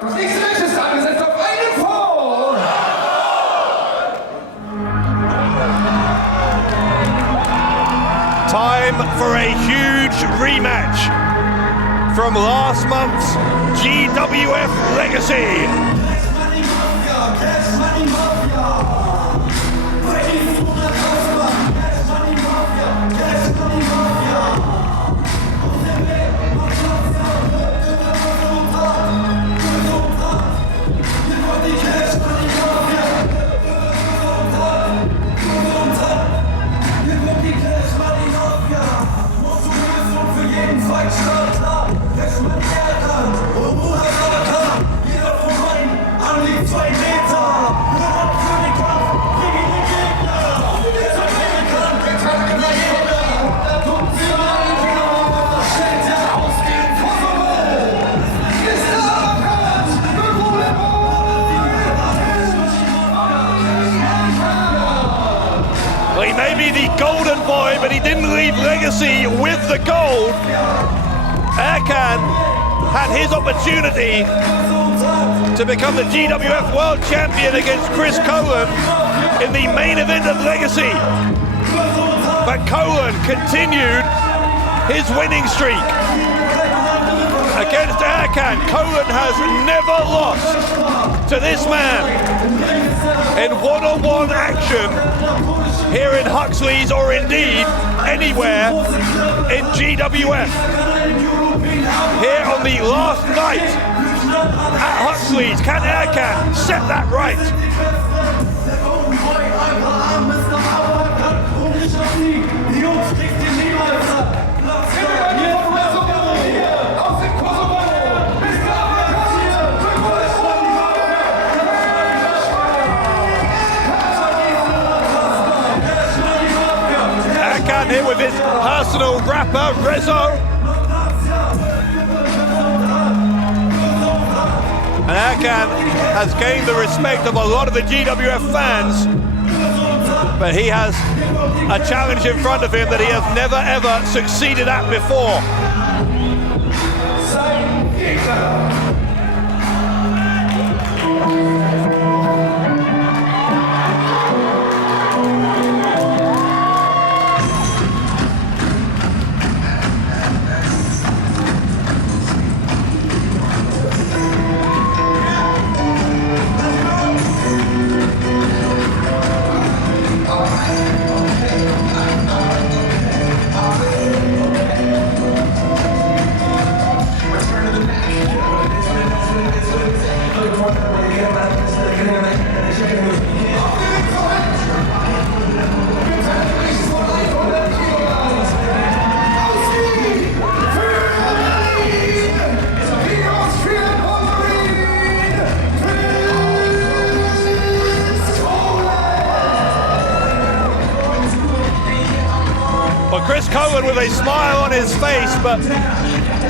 Das nächste Match ist angesetzt auf einen Fall. Time for a huge rematch from last month's GWF Legacy. Well, he may be the golden boy, but he didn't leave Legacy with the gold. Erkan had his opportunity to become the GWF World Champion against Chris Colen in the main event of Legacy. But Colen continued his winning streak. Against Erkan, Colen has never lost to this man in one-on-one action here in Huxley's, or indeed anywhere in GWF. Here on the last night at Huxley's, can Erkan set that right? Erkan here with his personal rapper, Rezzo. And Erkan has gained the respect of a lot of the GWF fans, but he has a challenge in front of him that he has never ever succeeded at before. Well, Chris Colen with a smile on his face, but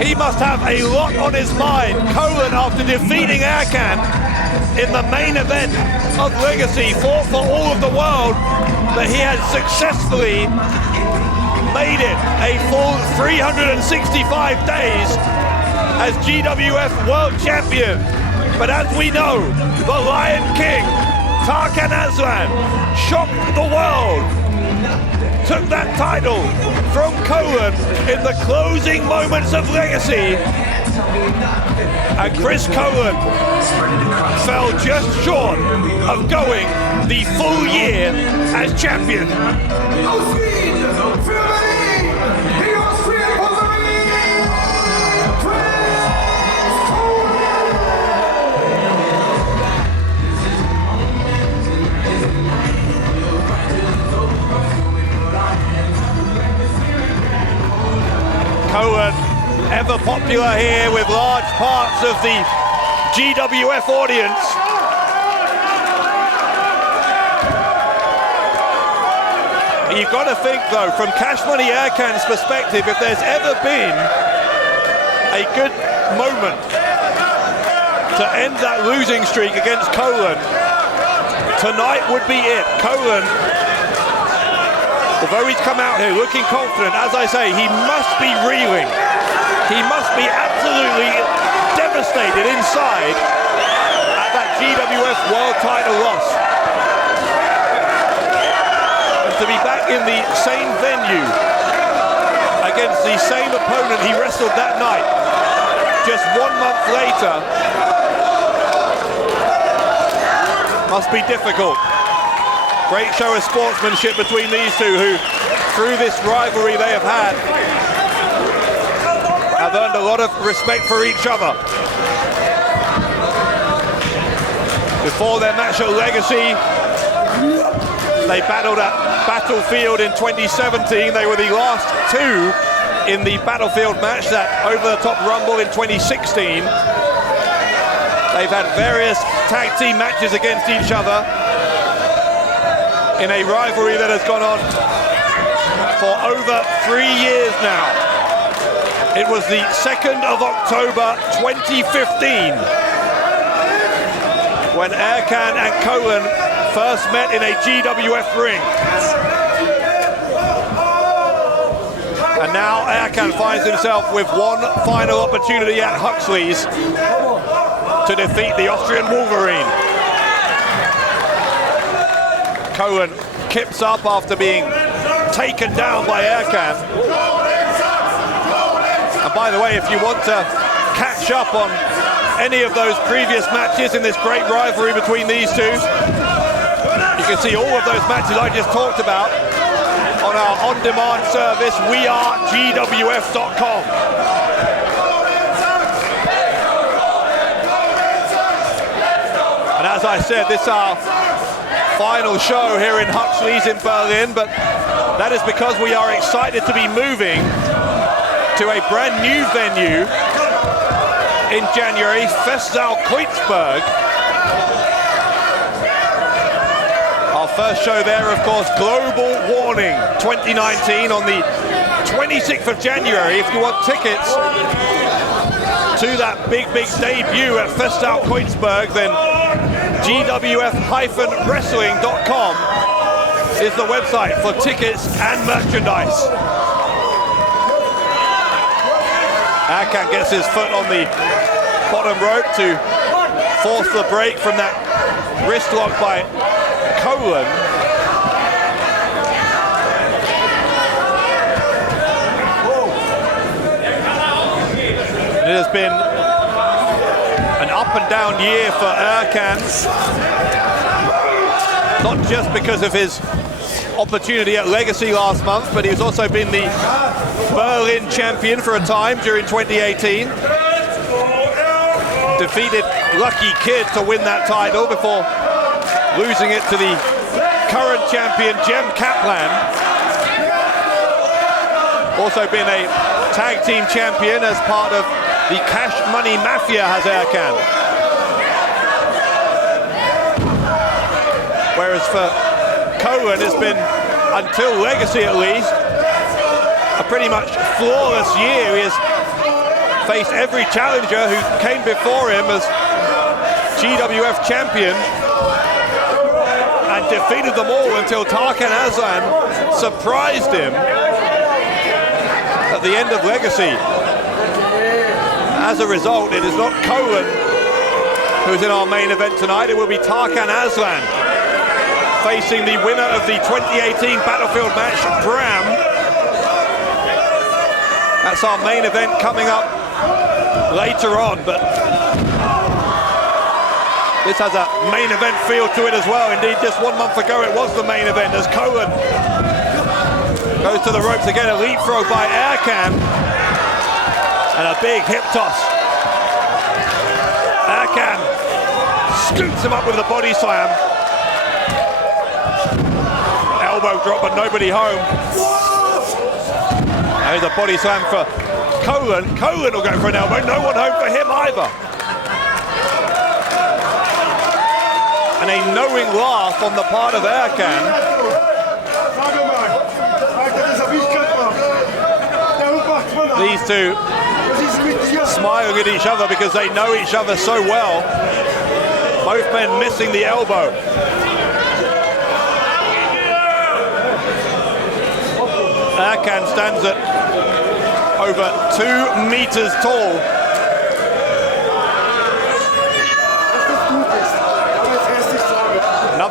he must have a lot on his mind. Colen, after defeating Erkan in the main event of Legacy, fought for all of the world, but he had successfully made it a full 365 days as GWF World Champion. But as we know, the Lion King, Tarkan Aslan, shocked the world, took that title from Colen in the closing moments of Legacy, and Chris Colen fell just short of going the full year as champion. Colen, ever popular here with large parts of the GWF audience. You've got to think, though, from Cash Money Erkan's perspective, if there's ever been a good moment to end that losing streak against Colen, tonight would be it. Colen, although he's come out here looking confident, as I say, he must be reeling. He must be absolutely devastated inside world title loss. And to be back in the same venue against the same opponent he wrestled that night, just 1 month later, must be difficult. Great show of sportsmanship between these two, who, through this rivalry they have had earned a lot of respect for each other. Before their match at Legacy, they battled at Battlefield in 2017. They were the last two in the Battlefield match, that over-the-top Rumble in 2016. They've had various tag team matches against each other in a rivalry that has gone on for over 3 years now. It was the 2nd of October 2015 when Erkan and Colen first met in a GWF ring. And now Erkan finds himself with one final opportunity at Huxley's to defeat the Austrian Wolverine. Colen kips up after being taken down by Erkan. And by the way, if you want to catch up on any of those previous matches in this great rivalry between these two, you can see all of those matches I just talked about on our on-demand service, wearegwf.com. And as I said, this is our final show here in Huxley's in Berlin, but that is because we are excited to be moving to a brand new venue in January, Festsaal Kreuzberg. Our first show there, of course, Global Warning 2019 on the 26th of January. If you want tickets to that big debut at Festsaal Kreuzberg, then GWF-wrestling.com is the website for tickets and merchandise. Erkan gets his foot on the bottom rope to force the break from that wrist lock by Colen. It has been an up and down year for Erkan, not just because of his opportunity at Legacy last month, but he's also been the Berlin champion for a time during 2018. Defeated Lucky Kid to win that title before losing it to the current champion, Jem Kaplan. Also been a tag team champion as part of the Cash Money Mafia, has Erkan. Whereas for Colen, it's been, until Legacy at least, a pretty much flawless year. He has faced every challenger who came before him as GWF champion and defeated them all until Tarkan Aslan surprised him at the end of Legacy. As a result, it is not Colen who's in our main event tonight. It will be Tarkan Aslan facing the winner of the 2018 Battlefield match, Bram. That's our main event coming up later on, but this has a main event feel to it as well. Indeed, just 1 month ago it was the main event as Colen goes to the ropes again, a leapfrog by Erkan, and a big hip toss. Erkan scoots him up with the body slam. Elbow drop, but nobody home. There's a body slam for Colen. Colen will go for an elbow. No one home for him either. And a knowing laugh on the part of Erkan. These two smiling at each other because they know each other so well. Both men missing the elbow. Erkan stands at over 2 meters tall.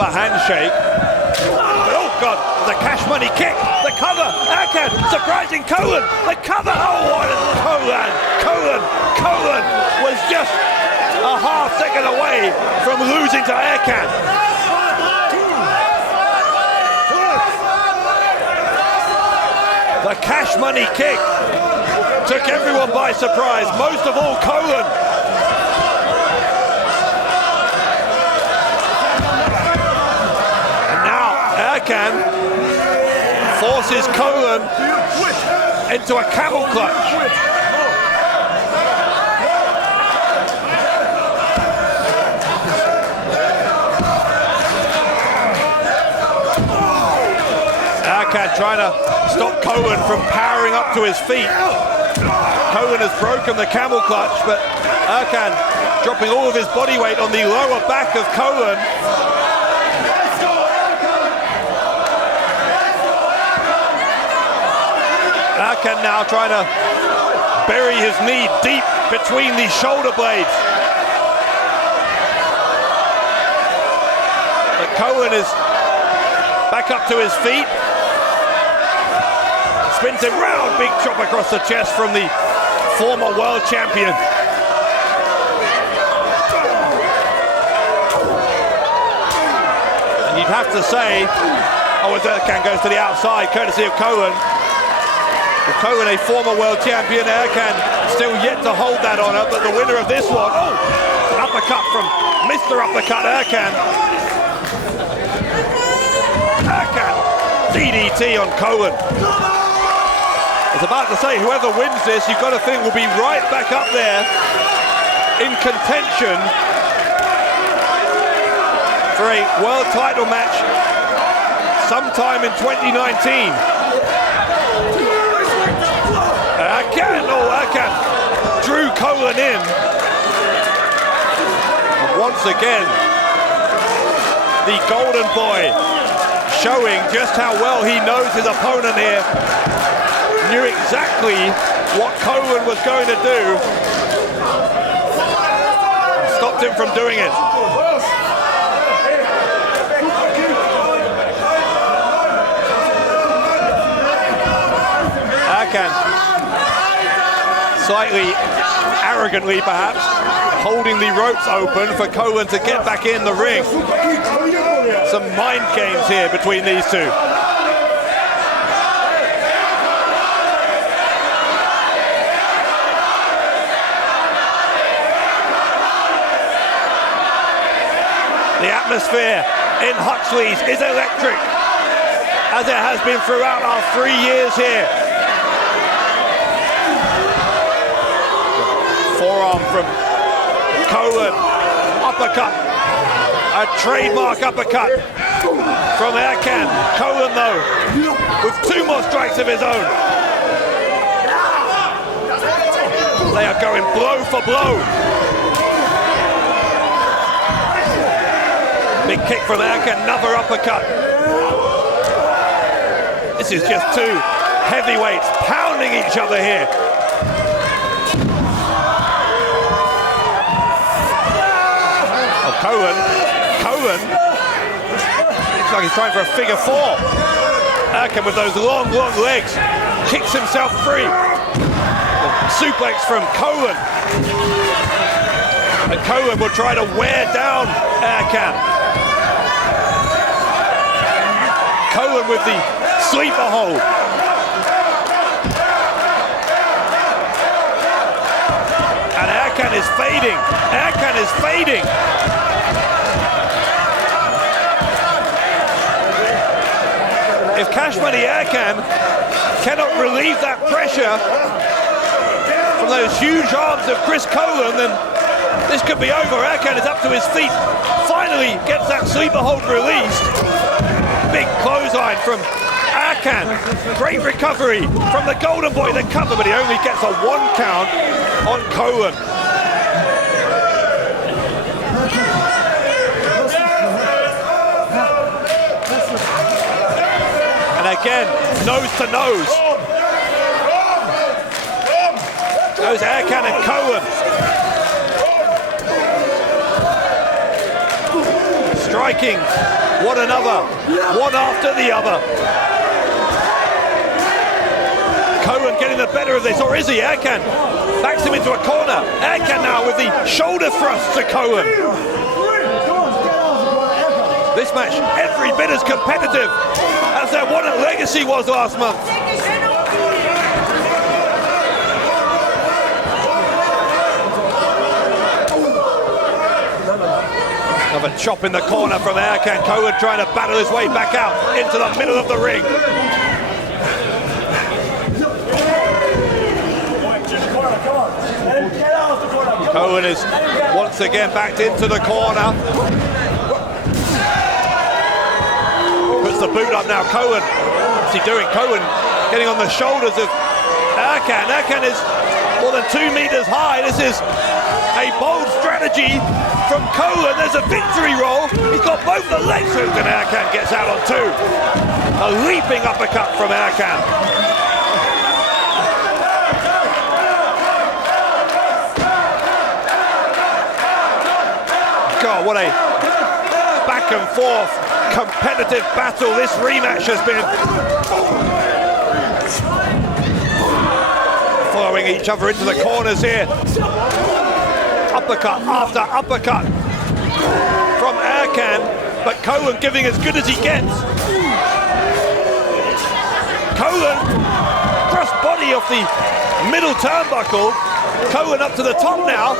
a handshake. But oh God, the Cash Money kick, the cover, Erkan surprising Colen, the cover, oh what is Colen was just a half second away from losing to Erkan. The Cash Money kick took everyone by surprise, most of all Colen. And now Erkan forces Colen into a camel clutch. Erkan trying to stop Colen from powering up to his feet. Colen has broken the camel clutch, but Erkan dropping all of his body weight on the lower back of Colen. Erkan now trying to bury his knee deep between the shoulder blades. But Colen is back up to his feet. Spins him round, big chop across the chest from the former world champion. And you'd have to say, oh, as Erkan goes to the outside, courtesy of Colen. With Colen a former world champion, Erkan still yet to hold that honour, but the winner of this one, oh, uppercut from Mr. Uppercut Erkan. Erkan, DDT on Colen. I was about to say, whoever wins this, you've got to think will be right back up there in contention for a world title match sometime in 2019. Erkan drew Colen in. And once again, the Golden Boy showing just how well he knows his opponent here. Knew exactly what Colen was going to do. Stopped him from doing it. Erkan, slightly arrogantly perhaps, holding the ropes open for Colen to get back in the ring. Some mind games here between these two. The atmosphere in Huxley's is electric, as it has been throughout our 3 years here. Forearm from Colen, uppercut, a trademark uppercut from Erkan. Colen though, with 2 more strikes of his own. They are going blow for blow. Big kick from Erkan, another uppercut. This is just 2 heavyweights pounding each other here. Oh, Colen looks like he's trying for a figure 4. Erkan with those long legs kicks himself free. Suplex from Colen. And Colen will try to wear down Erkan. Colen with the sleeper hold. And Erkan is fading. Erkan is fading. If Cash Money Erkan cannot relieve that pressure from those huge arms of Chris Colen, then this could be over. Erkan is up to his feet. Finally gets that sleeper hold released. Big clothesline from Erkan. Great recovery from the Golden Boy. The cover, but he only gets a 1 count on Colen. And again, nose to nose. Goes Erkan and Colen. Striking One another, one after the other. Colen getting the better of this, or is he? Erkan backs him into a corner. Erkan now with the shoulder thrust to Colen. This match, every bit as competitive as their one at Legacy was last month. Another chop in the corner from Erkan. Colen trying to battle his way back out into the middle of the ring. Colen is once again backed into the corner. Puts the boot up now. Colen, what's he doing? Colen getting on the shoulders of Erkan. Erkan is more than 2 meters high. This is a bold strategy from Colen. There's a victory roll. He's got both the legs hooked and Erkan gets out on 2. A leaping uppercut from Erkan. God, what a back and forth competitive battle this rematch has been. Following each other into the corners here. Uppercut after uppercut from Erkan, but Colen giving as good as he gets. Colen, cross body off the middle turnbuckle. Colen up to the top now.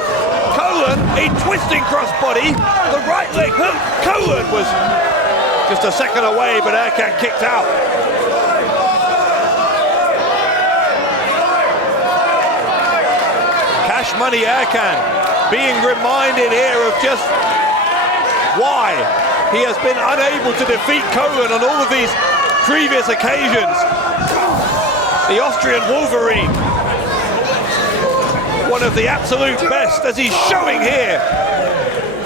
Colen, a twisting crossbody, the right leg hook. Colen was just a second away, but Erkan kicked out. Cash Money Erkan being reminded here of just why he has been unable to defeat Colen on all of these previous occasions. The Austrian Wolverine, one of the absolute best, as he's showing here.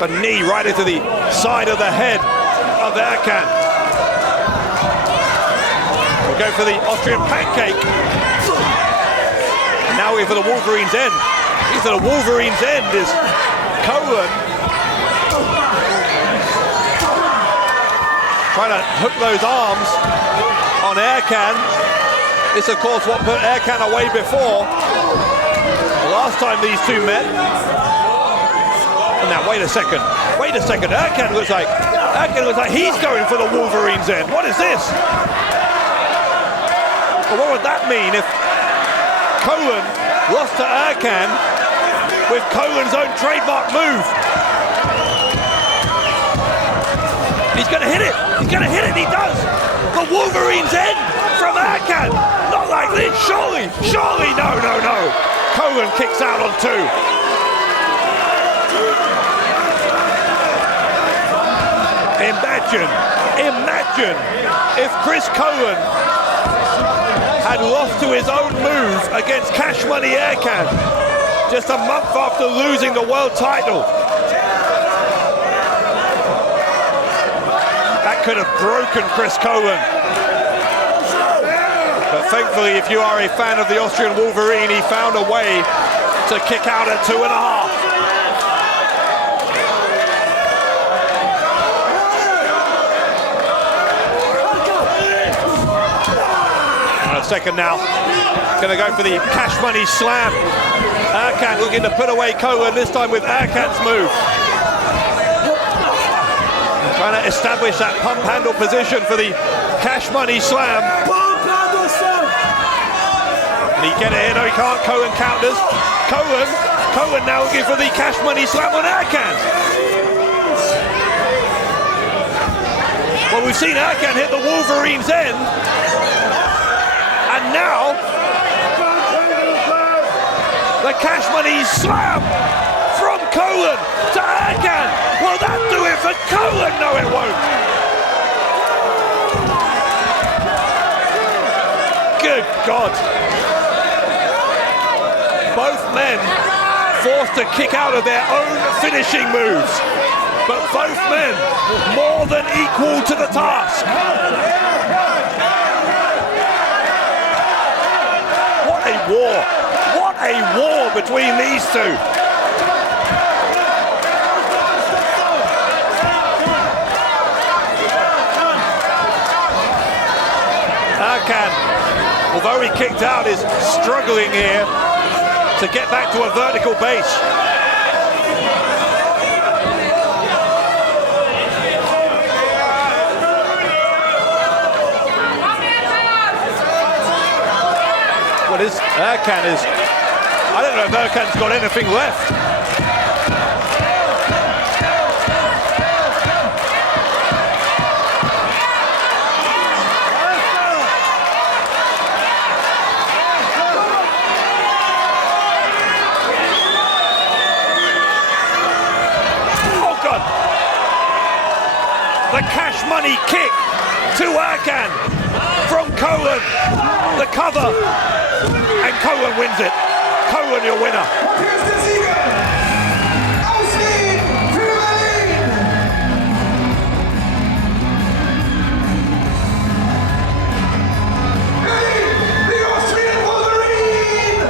A knee right into the side of the head of Erkan. We'll go for the Austrian pancake. And now we're for the Wolverine's end. He's at the Wolverine's end is Colen. Trying to hook those arms on Erkan. This, of course, what put Erkan away before. Last time these two met. And now, wait a second. Erkan looks like he's going for the Wolverine's end. What is this? Well, what would that mean if Colen lost to Erkan with Colen's own trademark move? He's going to hit it. He does. The Wolverine's end from Erkan. Not like this. Surely. No. Colen kicks out on 2. Imagine if Chris Colen had lost to his own move against Cash Money Erkan just a month after losing the world title. That could have broken Chris Colen. But thankfully, if you are a fan of the Austrian Wolverine, he found a way to kick out at 2.5. Second now, gonna go for the Cash Money slam. Erkan looking to put away Colen, this time with Erkan's move. Trying to establish that pump handle position for the Cash Money slam. And he get it in, no he can't, Colen counters. Colen now looking for the Cash Money slam on Erkan. Well, we've seen Erkan hit the Wolverine's end. And now, the Cash Money slam from Colen to Erkan. Will that do it for Colen? No, it won't. Good God. Both men forced to kick out of their own finishing moves. But both men more than equal to the task. What a war between these two. Erkan, although he kicked out, is struggling here to get back to a vertical base. Well, Erkan is, I don't know if Erkan's got anything left. Oh God! The Cash Money kick to Erkan from Colen. The cover. And Colen wins it. Colen, your winner. The Austrian Wolverine,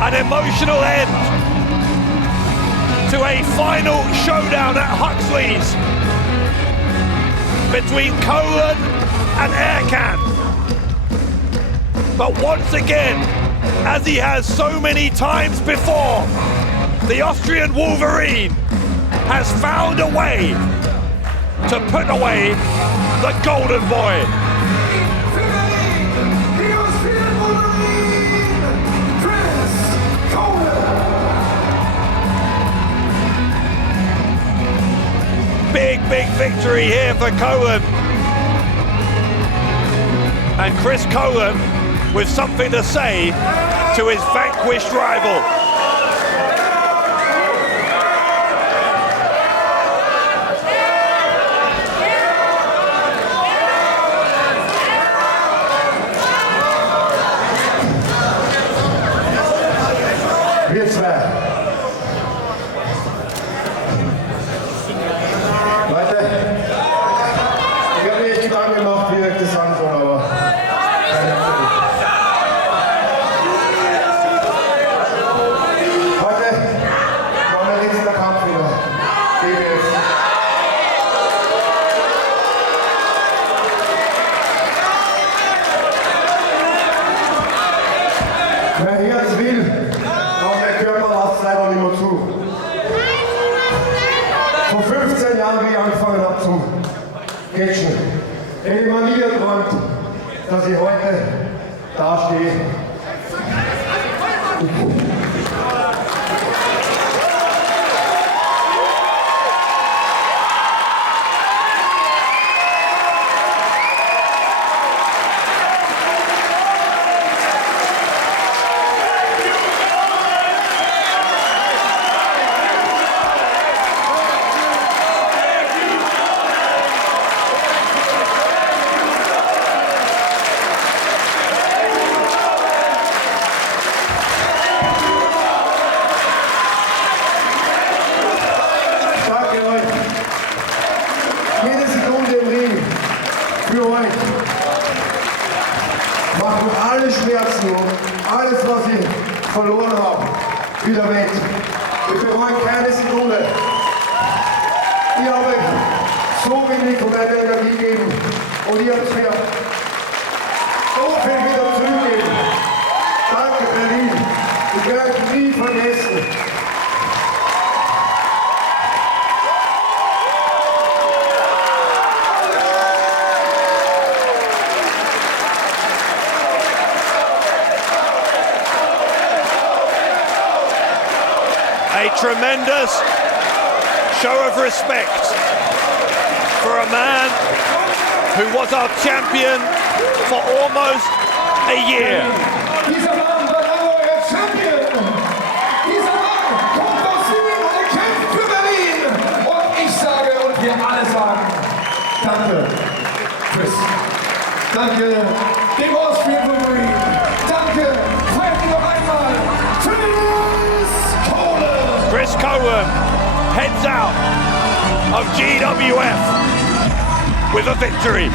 An emotional end to a final showdown at Huxley's between Colen and Erkan. But once again, as he has so many times before, the Austrian Wolverine has found a way to put away the Golden Boy. the Austrian Wolverine, Colen. Big victory here for Colen. And Chris Colen with something to say to his vanquished rival. Wir zwei. Leute, ich habe mir echt Gedanken gemacht, wie ich das sagen soll, aber keine Ahnung. Heute war mein letzter Kampf wieder. GWF. Mein Herz will, aber mein Körper lässt leider nicht mehr zu. Vor 15 Jahren, wie ich angefangen habe zum Catchen, hätte ich mir nie geträumt, dass ich heute da stehe. Danke euch. Jede Sekunde im Ring für euch macht mir alle Schmerzen und alles, was ich verloren habe, wieder weg. Ich bereue keine Sekunde. Ich habe euch so wenig von meiner Energie gegeben und ihr habt mir so viel wieder zurückgegeben. Danke Berlin. Ich werde euch nie vergessen. A tremendous show of respect for a man who was our champion for almost a year. Dieser Mann war euer Champion. Dieser Mann kommt aus Wien und er kämpft für Berlin. Und ich sage und wir alle sagen, danke, Chris. Danke, dem Austrian Wolverine. Danke, feiert ihn noch einmal. Chris Colen heads out of GWF with a victory.